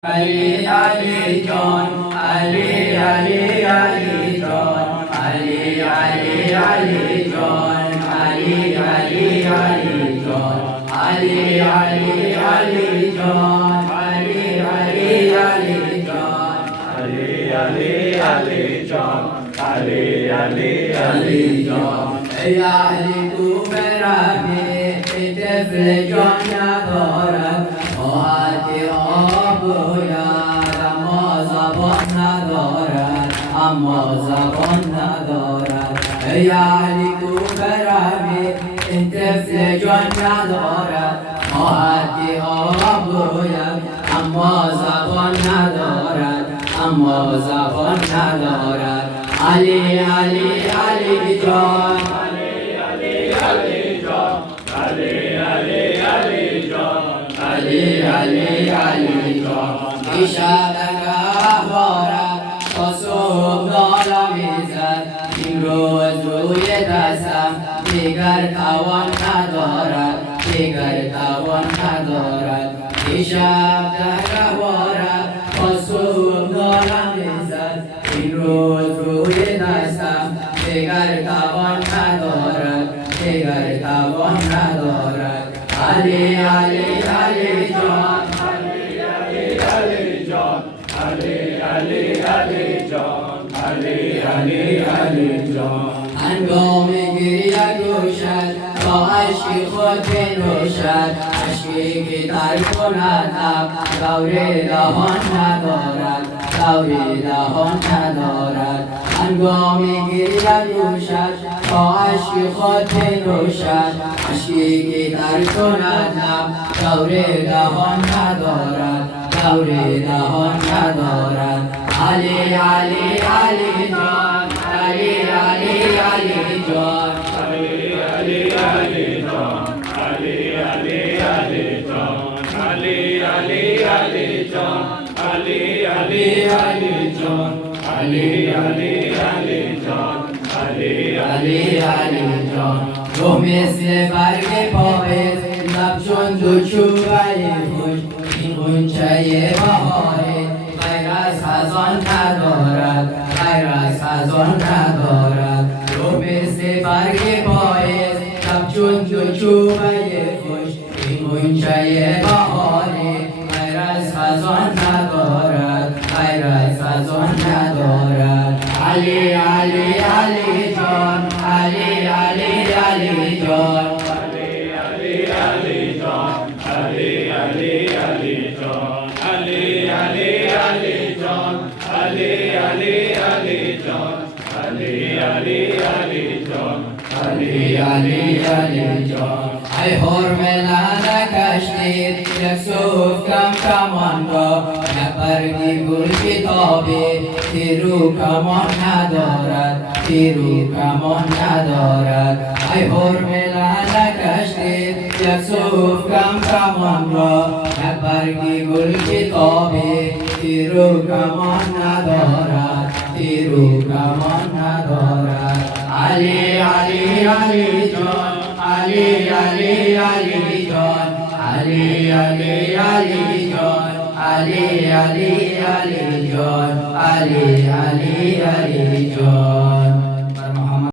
Ali Ali John Ali Ali Ali John Ali Ali Ali John Ali Ali Ali John Ali Ali Ali John Ali Ali Ali John Ali Ali Ali John Ali Ali Ali John Ya Ali tu merame tefre John ya dora Ohati abuya Amma zabon nadora Ya Ali tu merame tefre John ya dora Ohati abuya Amma zabon nadora Ali Ali Ali John Ali Ali Ali John Ali Ali Ali John Ali Ali Ali John İşadaka vara Tasum dola mizat İmroz ruye dasam Digar kawan nadorat Digar kawan nadorat İşadaka vara Tasum dola mizat İmroz ruye dasam Digar kawan nadorat Digar kawan nadorat Ali Ali Ali John Ali Ali Ali John Ali Ali Ali John Ali Ali Ali John هنگام گریه گوشد با عشقی خود بنوشد عشقی که در کند دور دهان ندارد هنگام گریه گوشد با عشقی خود بنوشد عشقی که در کند دور دهان ندارد علی علی علی جان Ali Ali Ali John Ali Ali Ali John Ali Ali Ali John Ali Ali Ali John Ali Ali Ali John Ali Ali Ali John Ali Ali Ali John تو مثل برگ پاییز لب چون دو چوبه خوش این غنچه بهاره غیر از خزان ندارد تو مثل برگ پاییز لب چون دو چوبه خوش این غنچه بهاره غیر از خزان ندارد علی علی علی جان علی علی علی جان Ali Ali Ali John Ali Ali Ali John Ali Ali Ali John Ali Ali Ali John Ali Ali Ali John Ali Ali Ali John ای حرملانه کشتید یک صوف کمان را یک برگی گل کتابی تیرو کمان ندارد ای حرملانه کشتید یک صوف کمان را یک برگی گل کتابی تیرو کمان ندارد Ali Ali Ali John Ali Ali Ali John Ali Ali Ali John Ali Ali Ali John Ali Ali Ali John